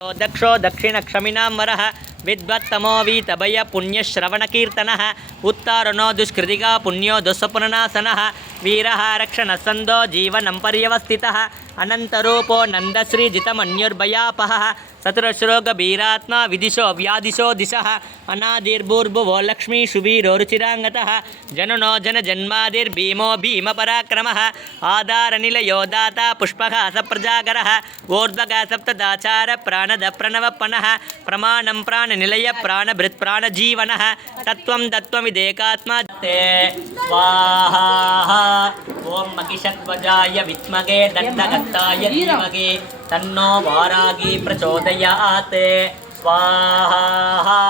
दक्षो दक्षिणक्षमिनां वरः विद्वत्तमो वीतभय पुण्यश्रवणकीर्तनः उत्तारणो दुष्कृतिका पुण्यो दुःस्वप्ननाशनः वीरः रक्षणसन्दो जीवनं पर्यवस्थितः अनन्तरूपो नन्दश्रीजितमन्युर्भयापहः चतुरश्रोगभीरात्मा विदिशो व्यादिशो दिशः अनादिर्भूर्भुवो लक्ष्मीशुभीरोरुचिराङ्गतः जननो जनजन्मादिर्भीमो भीमपराक्रमः आधारनिलयो दाता पुष्पः सप्रजागरः ऊर्ध्वगः सप्तदाचार प्राणद प्रणवपनः प्रमाणं प्राणनिलय प्राणभृत् प्राणजीवनः तत्त्वं तत्त्वमिदेकात्मा ते स्वाहा ॐ महिषध्वजाय विद्महे दण्डहस्ताय धीमहि तन्नो वारागी प्रचोदयात् स्वाहा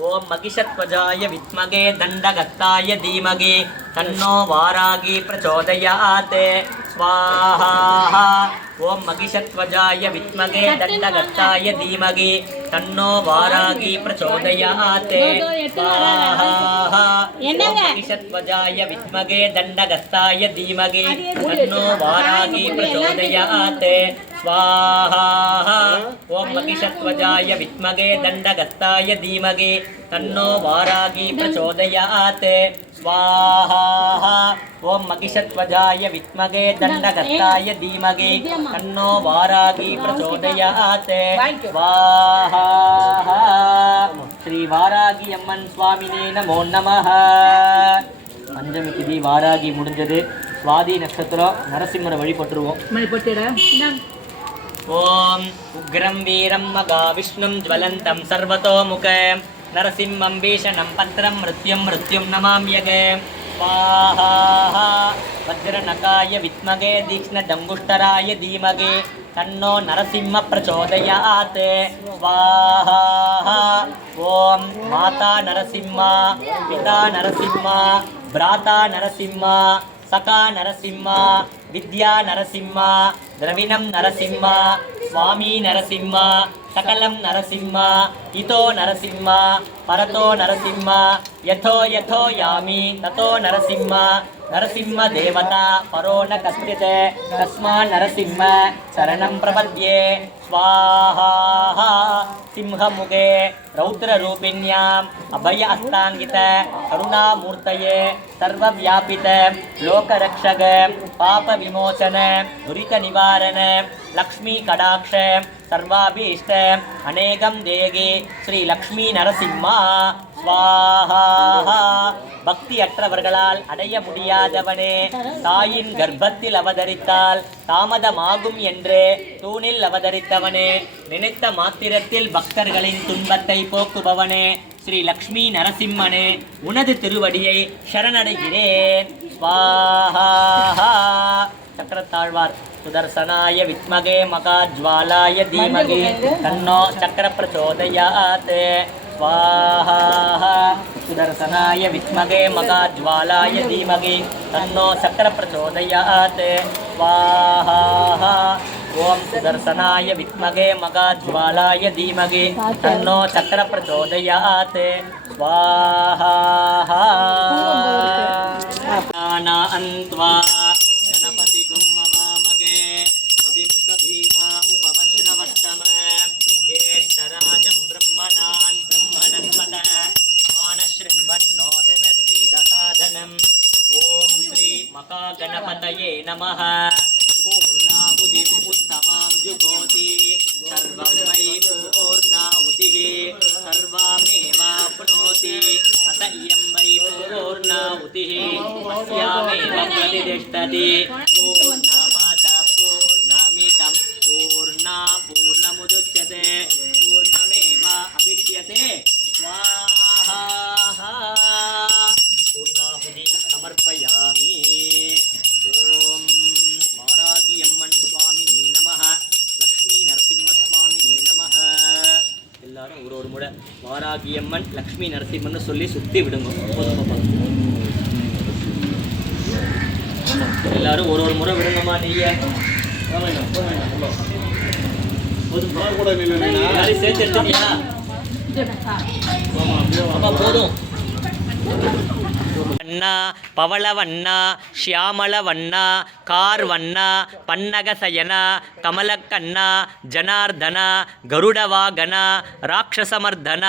ॐ महिषध्वजाय विद्महे दण्डहस्ताय धीमहि तन्नो वारागी प्रचोदयात् स्वाहा ॐ महिषध्वजाय विद्महे दण्डहस्ताय धीमहि तन्नो वारागी प्रचोदयात् स्वाहा ॐ महिषध्वजाय विद्महे दण्डहस्ताय धीमहि तन्नो वारागी प्रचोदयात् स्वाहा ॐ महिषध्वजाय विद्महे दण्डहस्ताय धीमहि तन्नो वारागी प्रचोदयात् स्वाहा ॐ महिषध्वजाय विद्महे दण्डहस्ताय धीमहि तन्नो वारागी प्रचोदयात् स्वाहा श्री वारागी अम्मन स्वामिने नमो नमः पंचमी तिथि वारागी मुडिंजது स्वाதி நட்சத்திரம் நரசிம்மரை வழிபட்டுருவோம் ओम उग्रं वीरं मगाविष्णुं ज्वलन्तं सर्वतोमुखं नरसिंहं भीषणं पत्रं मृत्युं नमाम्यगे स्वाहा वज्रनकाय विद्महे तीक्ष्णदंगुष्टराय धीमहि तन्नो नरसिंह प्रचोदयात् स्वाहा ओम माता नरसिंह पिता नरसिंह भ्राता नरसिंह सखा नरसिंह विद्या नरसिंह द्रविणं नरसिंह स्वामी नरसिंह सकलं नरसिंह हितो नरसिंह परतो नरसिंह यथो यथो यामि ततो नरसिंह नरसिंह देवता परो न कस्यचित् तस्मात् नरसिंह शरणं प्रपद्ये स्वाहा सिंहमुखे रौद्ररूपिण्याम् अभय हस्ताङ्गित करुणामूर्तये सर्वव्यापित लोकरक्षक पाप विमोचन दुरित निवारण लक्ष्मी कटाक्ष सर्वाभीष्ट अनेकं देहि श्री लक्ष्मी नरसिंह स्वाहा பக்தி அற்றவர்களால் அடைய முடியாதவனே தாயின் கர்ப்பத்தில் அவதரித்தால் தாமதமாகும் என்று தூணில் அவதரித்தவனே நினைத்த மாத்திரத்தில் பக்தர்களின் துன்பத்தை போக்குபவனே ஸ்ரீ லக்ஷ்மி நரசிம்மனே உனது திருவடியை சரணடைகிறேன் स्वाहा चक्रताழ்வார் सुदर्शनाय विद्महे मकाज्वालाय धीमहि तन्नो चक्र प्रचोदयात् स्वाहा सुदर्शनाय विद्महे मकाज्वालाय धीमहि तन्नो चक्र प्रचोदयात् स्वाहा ओम सुदर्शनाय विद्महे मकाज्वालाय धीमहि तन्नो चक्र प्रचोदयात् स्वाहा गणपति गुम्मवामगे कविं कवीनामुपवश्रवस्तम ज्येष्ठराजं ब्रह्मणान् ब्रह्मणस्पत मानशृण्वन्नोतिदसाधनम् ॐ श्री मकागणपतये नमः पूर्णाहुतिम् उत्तमां जुहोति सर्वं वै पूर्णाहुतिः सर्वमेवाप्नोति अत इयं वै पूर्णाहुतिः अस्यामेव प्रतिष्ठति पूर्णमादाय पूर्णमिदं पूर्णमुदच्यते पूर्णमेव अविष्यते स्वाहा पूर्णाहुति समर्पयामि ओम वारागी अम्मन स्वामिने नमः लक्ष्मी नरसिंह स्वामिने नमः எல்லாரும் ஒரு முறை வாராகி அம்மன் லக்ஷ்மி நரசிம்மன்னு சொல்லி சுத்தி விடுங்க எல்லாரும் ஒரு முறை விடுங்கம்மா நீங்க சேர்த்து எடுத்துட்டீங்களா போதும் பவளவண்ண ஷியாமளவண்ண கார்வண்ண பன்னகசயன கமலக்கண்ண ஜனார்தன கருடவாகன ராட்சசமர்தன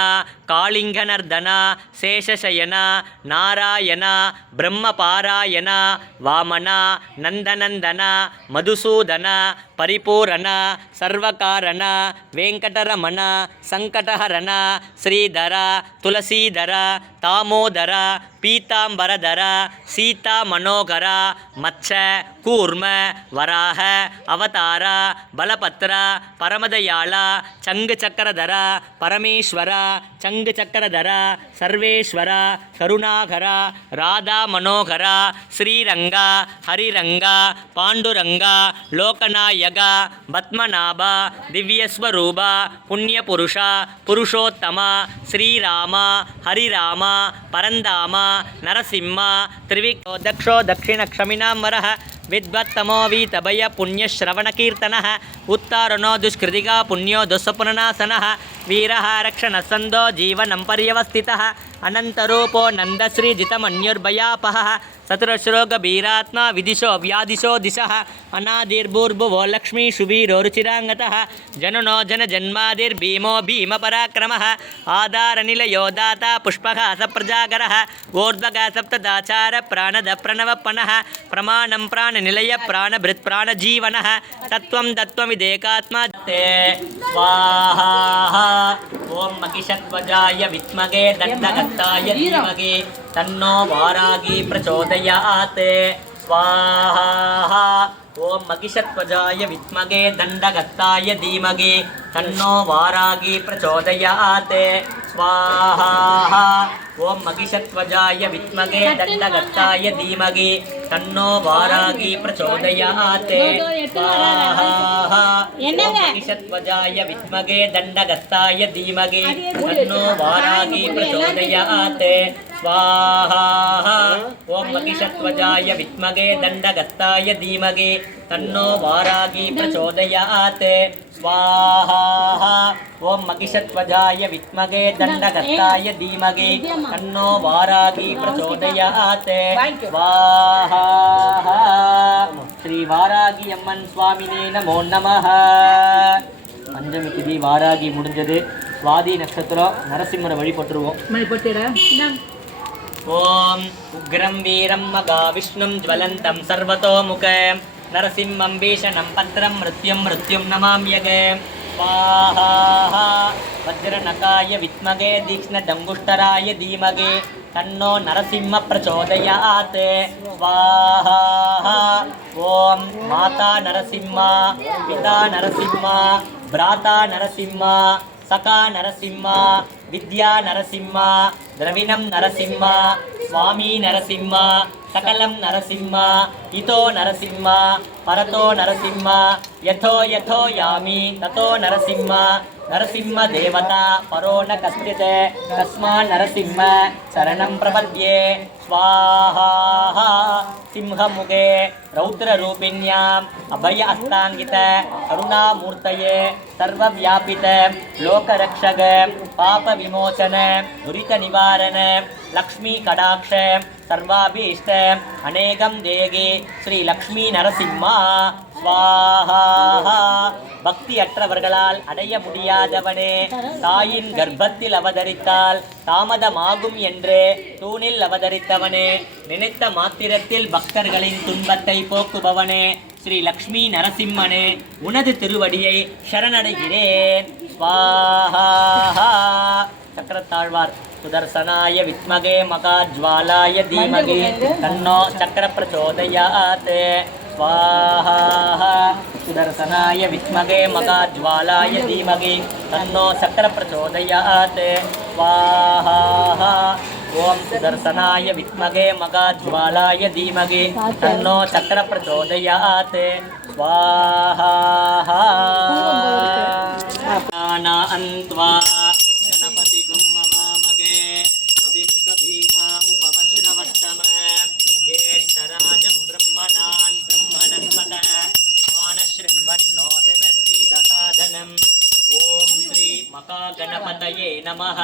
காளிங்கநர்தன சேஷசயன நாராயண பிரம்மபாராயண வாமன நந்தநந்தன மதுசூதன பரிபூரண சர்வகாரண வெங்கடரமண சங்கடஹரண ஸ்ரீதர துளசீதர தாமோதர பீதாம்பரதர சீதா மனோகர மச்ச கூர்ம வராக அவதார பலபத்ர பரமதயாள சங்கு சக்கரதர பரமேஸ்வர சங்கு சக்கரதர சர்வேஸ்வர கருணாகர ராதா மனோகர ஸ்ரீரங்க ஹரிரங்க பாண்டுரங்க லோகநாயக பத்மநாப திவ்யஸ்வரூப புண்ணியபுருஷ புருஷோத்தம ஸ்ரீராம ஹரிராம பரந்தாம நரசிம்ம திரிவிக்ரோ தக்ஷோ தட்சிணக்ஷமினாம்பரः विद्वत्तमो वीतभय पुण्यश्रवणकीर्तनः उत्तारणो दुष्कृतिका पुण्यो दुःस्वप्ननाशनः वीरः रक्षणसन्दो जीवनं पर्यवस्थितः अनन्तरूपो नन्दश्रीजितमन्युर्भयापहः सतुरश्रोगभीरात्मा विदिशो व्यादिशो दिशः अनादिर्भूर्भुवो लक्ष्मीशुभीरोरुचिराङ्गतः जनुनो जनजन्मादिर्भीमो भीमपराक्रमः आधारनिलयो दाता पुष्पः सप्रजागरः ऊर्ध्वगः सप्तदाचार प्राणद प्रणवपनः प्रमाणं प्राणनिलय प्राणभृत् प्राणजीवनः तत्त्वं तत्त्वमिदेकात्मा ते स्वाहा ॐ महिषध्वजाय विद्महे दण्डहस्ताय धीमहि तन्नो वारागी प्रचोदयात् स्वाहा ॐ महिषध्वजाय विद्महे दण्डहस्ताय धीमहि तन्नो वारागी प्रचोदयात् स्वाहा ॐ महिषध्वजाय विद्महे दण्डहस्ताय धीमहि तन्नो वारागी प्रचोदयात् स्वाहा ॐ महिषध्वजाय विद्महे दण्डहस्ताय धीमहि तन्नो वारागी प्रचोदयात् स्वाहा ॐ महिषध्वजाय विद्महे दण्डहस्ताय धीमहि तन्नो वारागी प्रचोदयात् स्वाहा ॐ महिषध्वजाय विद्महे दण्डहस्ताय धीमहि तन्नो वारागी प्रचोदयात् स्वाहा श्री वारागी अम्मन स्वामिने नमो नमः पंचमी तिथि वारागी मुडिंजது स्वाதி நட்சத்திரம் நரசிம்மரை வழிபட்டுருவோம் ओम उग्रं वीरं मगाविष्णुं ज्वलन्तं सर्वतोमुखं नरसिंहं भीषणं भद्रं मृत्युं नमाम्यगे स्वाहा वज्रनकाय विद्महे तीक्ष्णदंगुष्टराय धीमहि तन्नो नरसिंह प्रचोदयात् स्वाहा ओम माता नरसिंह पिता नरसिंह भ्राता नरसिंह सखा नरसिंह विद्या नरसिंह द्रविणं नरसिंह स्वामी नरसिंह सकलं नरसिंह हितो नरसिंह परतो नरसिंह यथो यथो यामि ततो नरसिंह नरसिंह देवता परो न कश्चित् तस्मात् नरसिंह शरणं प्रपद्ये स्वाहा सिंहमुखे रौद्ररूपिण्याम् अभय अस्ताङ्गित करुणामूर्तये सर्वव्यापित लोकरक्षक पापविमोचन दुरितनिवारण लक्ष्मी कटाक्ष सर्वाभीष्ट अनेकं देहि श्री लक्ष्मी नरसिंह स्वाहा பக்தி அற்றவர்களால் அடைய முடியாதவனே தாயின் கர்ப்பத்தில் அவதரித்தால் தாமதமாகும் என்று தூணில் அவதரித்தவனே நினைத்த மாத்திரத்தில் பக்தர்களின் துன்பத்தை போக்குபவனே ஸ்ரீ லக்ஷ்மி நரசிம்மனே உனது திருவடியை சரணடைகிறேன் ஸ்வாஹா சக்கரத்தாழ்வார் சுதர்சனாய வித்மகே மகாஜ்வாலாய தீமகி தன்னோ சக்கர பிரச்சோதயாத் स्वाहा सुदर्शनाय विद्महे मगाज्वालाय धीमहि तन्नो चक्र प्रचोदयात् स्वाहा ओम सुदर्शनाय विद्महे मगाज्वालाय धीमहि तन्नो चक्र प्रचोदयात् स्वाहा गणपति गुम्मवामगे कविं कवीनामुपवस्रवस्तम ज्येष्ठराजं ब्रह्मणान् ओम श्री मकागणपतये नमः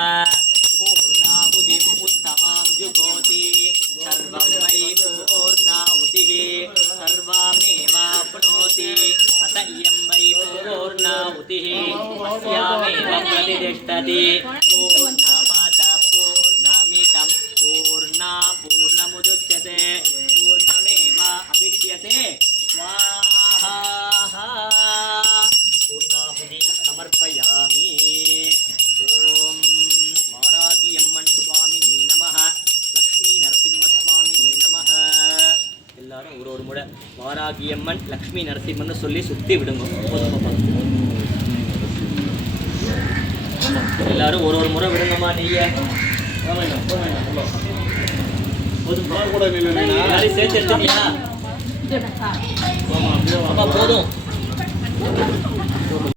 पूर्णाहुतिम् उत्तमां जुहोति सर्वं वै पूर्णाहुतिः सर्वमेवाप्नोति अत इयं वै पूर्णाहुतिः अस्यामेव प्रतिष्ठति पूर्णमादाय पूर्णमिदं पूर्णमुदच्यते पूर्णमेव अविद्यते स्वाहा पूर्णाहुति समर्पयामि ओम वारागी अम्मन स्वामिने नमः लक्ष्मी नरसिंह स्वामिने नमः எல்லாரும் ஒரு முறை வாராகி அம்மன் லக்ஷ்மி நரசிம்மன்னு சொல்லி சுத்தி விடுங்க எல்லாரும் ஒரு முறை விடுங்கம்மா நீங்க எல்லாரும் சேர்த்து எடுத்துட்டியா போதும்